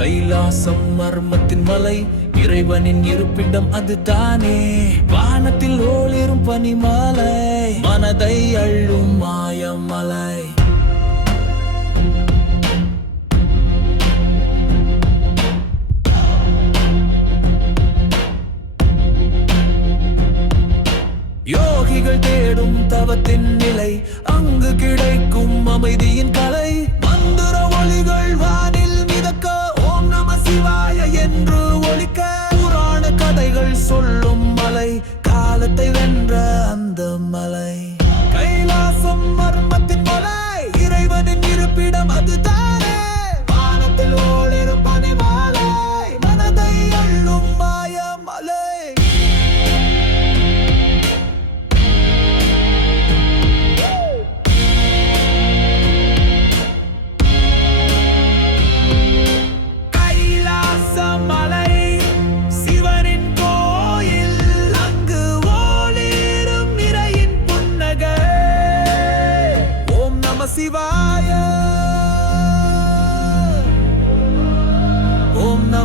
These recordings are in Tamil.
கைலாசம் மர்மத்தின் மலை இறைவனின் இருப்பிடம் அது தானே. வானத்தில் ஓளிரும் பனிமலை மனதை அள்ளும் மாயமலை. யோகிகள் தேடும் தவத்தின் நிலை அங்கு கிடைக்கும் அமைதியின் கலை.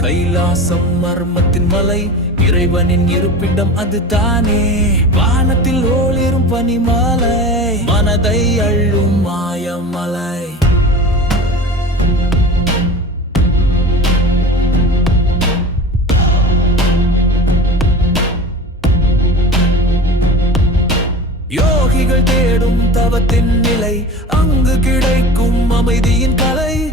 கைலாசம் மர்மத்தின் மலை. இறைவனின் இருப்பிடம் அது தானே வானத்தில் ஓளிரும் பனிமலை. மனதை அள்ளும் மாயமலை. யோகிகள் தேடும் தவத்தின் நிலை. அங்கு கிடைக்கும் அமைதியின் கலை.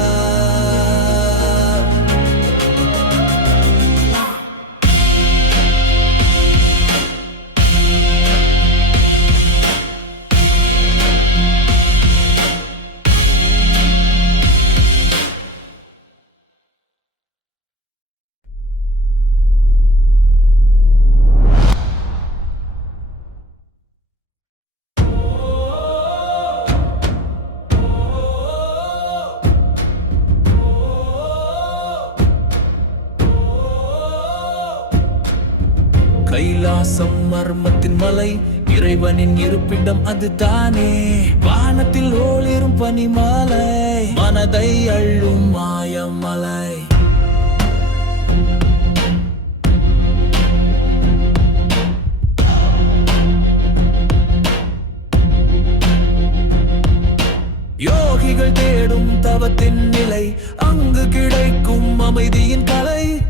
கைலாசம் மர்மத்தின் மலை. இறைவனின் இருப்பிடம் அது தானே வானத்தில் ஓளிரும் பனிமலை. மனதை அள்ளும் மாயமலை. யோகிகள் தேடும் தவத்தின் நிலை. அங்கு கிடைக்கும் அமைதியின் கலை.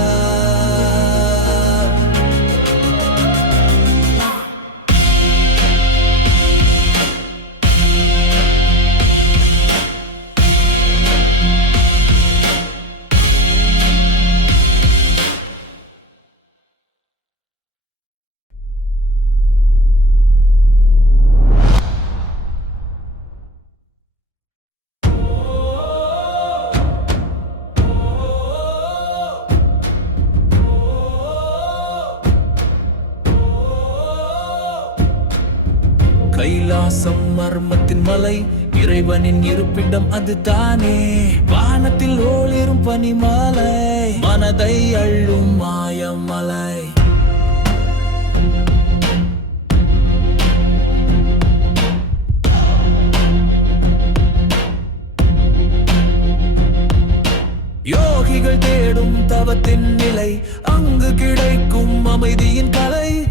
கைலாசம் மர்மத்தின் மலை இறைவனின் இருப்பிடம் அது தானே வானத்தில் ஓளிரும் பனிமலை மனதை அள்ளும் மாயமலை. யோகிகள் தேடும் தவத்தின் நிலை அங்கு கிடைக்கும் அமைதியின் கலை.